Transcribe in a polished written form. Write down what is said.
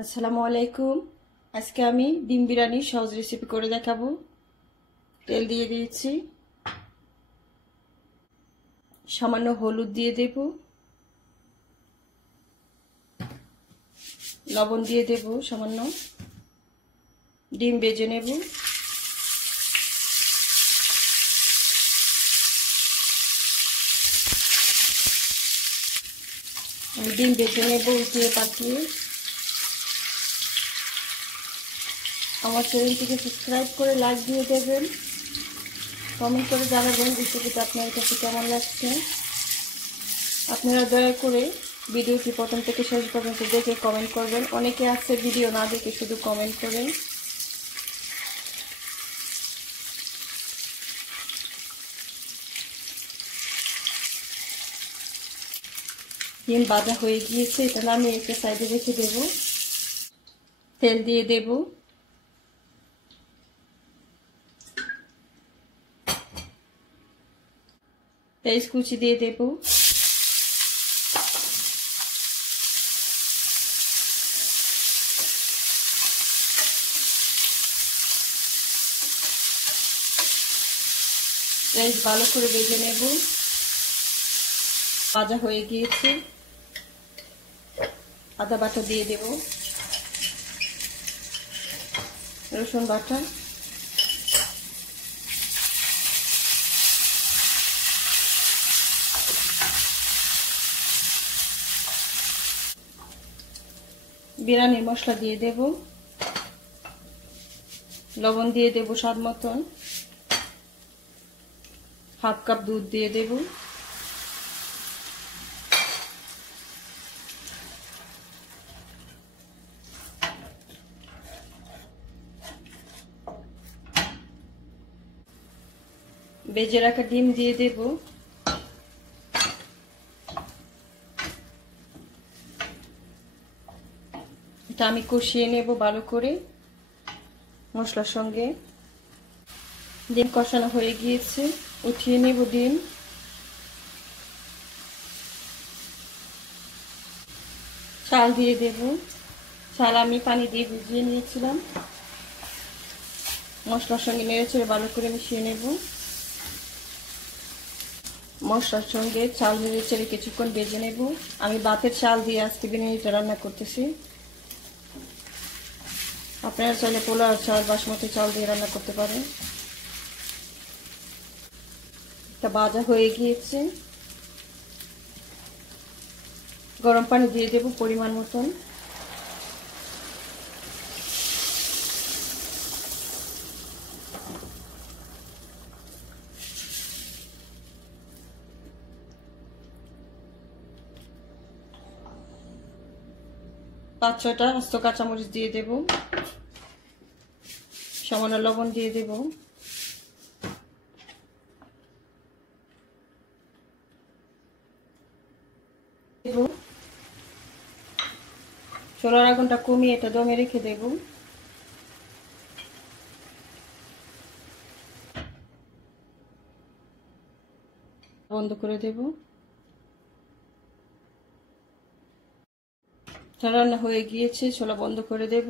আসসালামু আলাইকুম। আজকে আমি ডিম বিরিয়ানি সহজ রেসিপি করে দেখাবো। তেল দিয়ে দিয়েছি, সামান্য হলুদ দিয়ে দেব, লবণ দিয়ে দেব সামান্য, ডিম ভেজে নেব। ডিম ভেজে নেব উঠিয়ে পাঠিয়ে। আমার চ্যানেলটিকে সাবস্ক্রাইব করে লাইক দিয়ে দেবেন, কমেন্ট করে জানাবেন রেসিপিটা আপনার কাছে কেমন লাগছে। আপনারা দয়া করে ভিডিওটি প্রথম থেকে শেষ পর্যন্ত দেখে কমেন্ট করবেন। অনেকে আছে ভিডিও না দেখে শুধু কমেন্ট করেন। ডিম ভাজা হয়ে গিয়েছে, এটা নামিয়ে একটা সাইডে রেখে দেব। তেল দিয়ে দেব, পেঁয়াজ কুচি দিয়ে দেব, পেঁয়াজ ভালো করে ভেজে নেব। ভাজা হয়ে গিয়েছে, আদা বাটা দিয়ে দেব, রসুন বাটা, বিরিয়ানির মশলা দিয়ে দেব, লবণ দিয়ে দেব স্বাদ মতন, হাফ কাপ দুধ দিয়ে দেব, ভেজে রাখা ডিম দিয়ে দেব, এটা আমি কষিয়ে নেব ভালো করে মশলার সঙ্গে। ডিম কষানো হয়ে গিয়েছে, উঠিয়ে নেব ডিম। চাল দিয়ে দেব, চাল আমি পানি দিয়ে ভিজিয়ে নিয়েছিলাম। মশলার সঙ্গে নেড়েচেড়ে ভালো করে মিশিয়ে নেব। মশলার সঙ্গে চাল নেড়েচেড়ে কিছুক্ষণ ভেজে নেব। আমি ভাতের চাল দিয়ে আজকে বিরিয়ানিটা রান্না করতেছি। আপনারা চাইলে পোলাও চাল, বাসমতি চাল দিয়ে রান্না করতে পারেন। এটা ভাজা হয়ে গিয়েছে, গরম পানি দিয়ে দেব পরিমাণ মতন। পাঁচ ছয়টা আস্ত কাঁচামরিচ দিয়ে দেব, সামান্য লবণ দিয়ে দেব, চুলার আগুনটা কমিয়ে এটা দমে রেখে দেব। বন্ধ করে দেব। রান্না হয়ে গিয়েছে, চুলা বন্ধ করে দেব।